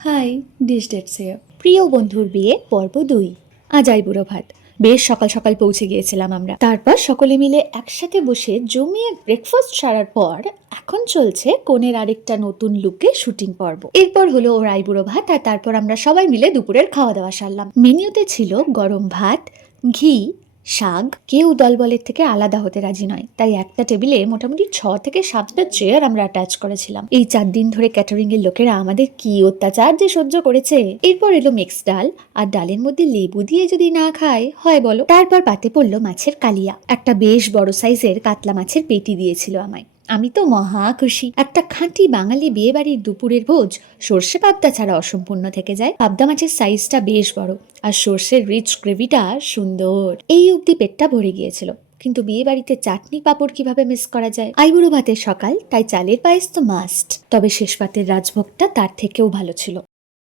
High, dish dates here. প্রিয় বন্ধুর বিয়ে পর্ব 2। আজ আইবুড়ো ভাত। বেশ সকাল সকাল পৌঁছে গিয়েছিলাম আমরা। তারপর সকলে মিলে একসাথে বসে জমিয়ে ব্রেকফাস্ট সারার পর এখন চলছে কনের আরেকটা নতুন লুকে শুটিং পর্ব। এরপর হলো ওর আইবুড়ো ভাত, আর তারপর আমরা সবাই মিলে দুপুরের খাওয়া দাওয়া সারলাম। মেনুতে ছিল গরম ভাত, ঘি, শাক। কেউ দলবলের থেকে আলাদা হতে রাজি নয়, তাই একটা টেবিলে মোটামুটি 6 থেকে 7টা চেয়ার আমরা অ্যাটাচ করেছিলাম। এই 4 দিন ধরে ক্যাটারিং এর লোকেরা আমাদের কি অত্যাচার যে সহ্য করেছে। এরপর এলো মিক্স ডাল, আর ডালের মধ্যে লেবু দিয়ে যদি না খায় হয় বলো। তারপর পাতে পড়লো মাছের কালিয়া। একটা বেশ বড় সাইজের কাতলা মাছের পেটি দিয়েছিল আমায়। আমি তো মহা খুশি। একটা খাঁটি বাঙালি বিয়ে বাড়ির দুপুরের ভোজ সর্ষে পাবদা ছাড়া অসম্পূর্ণ থেকে যায়। পাবদা মাছের সাইজটা বেশ বড়, আর সর্ষের রিচ গ্রেভিটা সুন্দর। এই অবধি পেটটা ভরে গিয়েছিল, কিন্তু বিয়ে বাড়িতে চাটনি পাঁপড় কিভাবে মিস করা যায়। আইবুড়ো ভাতের সকাল, তাই চালের পায়েস তো মাস্ট। তবে শেষ পাতের রাজভোগটা তার থেকেও ভালো ছিল।